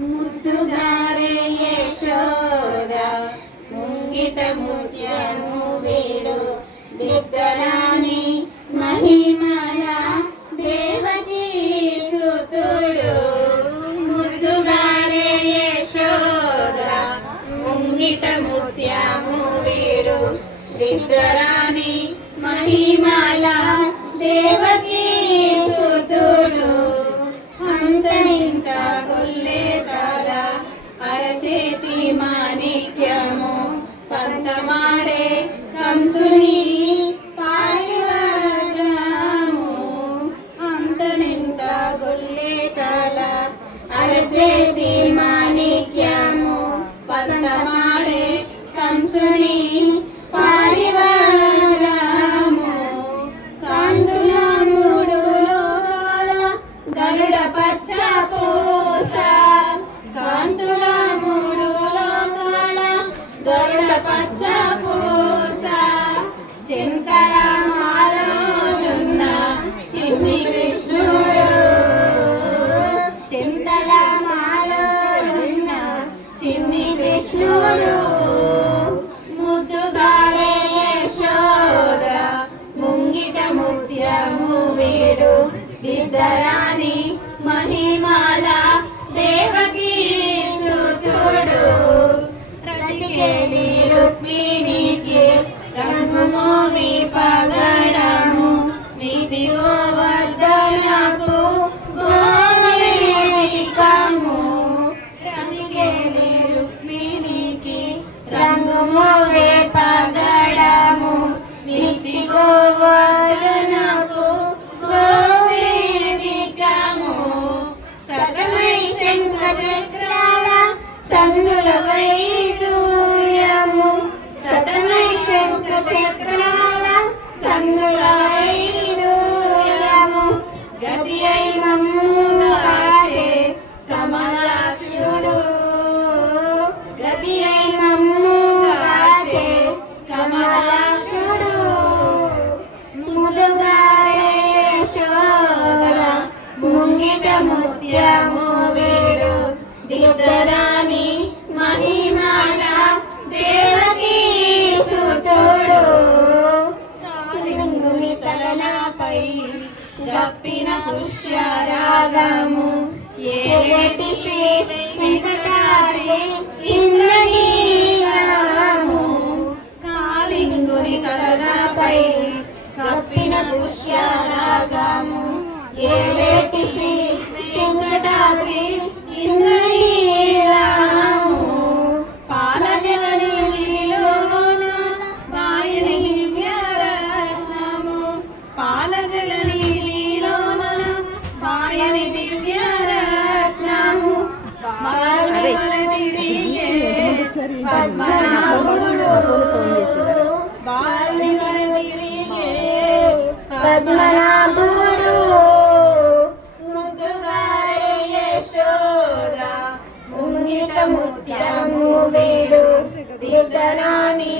ముద్దుగారే యశోద ముంగిట ముత్యము వీడు. దిద్దరాని మహిమల దేవకీ సుతుడు. ముద్దుగారే యశోద ముంగిట ముత్యము వీడు. దిద్దరాని మహిమల దేవకీ సుతుడు. అంత ఇంత కొల్లే పంతమాడే కంసుని పారివారము. అంతనింత గొల్లే తల అరచేతి మాణిక్యము. పంతమాడే కంసుని పారివారము. కాంతుల మూడు గరుడ పచ్చ పూస. కాంతుల పచ్చ పూస చింతల మాలోనున్న చిన్ని కృష్ణుడు. చింతల మాలోనున్న చిన్ని కృష్ణుడు. ముద్దుగాడే యశోద ముంగిట ముత్యము వీడు. విద్దరాని మహిమాల దేవకీ సుతుడు. ప్రతికేది రుక్మిణికి రంగుమోమి పగడము వీధి గోవర్ధనపు గోవేదికము ప్రతికేలి రుక్మిణికి రంగుమోవే చక్రాల సందుల వైదూయము గతి అయి మమ్ము కాచే కమలాక్షుడు గతి అయి మమ్ము కాచే కమలాక్షుడు ముదుగారే యశోద ముంగిట ముత్యము వీడు. దిద్దరాని కాలింగుని తలలపై గప్పిన పుష్యరాగము. ఏటి శ్రీ వెంకటారి ఇంద్రనీలము కాలింగుని తలలపై కప్పిన పుష్యరాగము. ఏటి శ్రీ వెంకటాద్రి ఇంద్ర పద్మనాభుడు బాలునిగల ముత్యము వీడు దిద్దరాని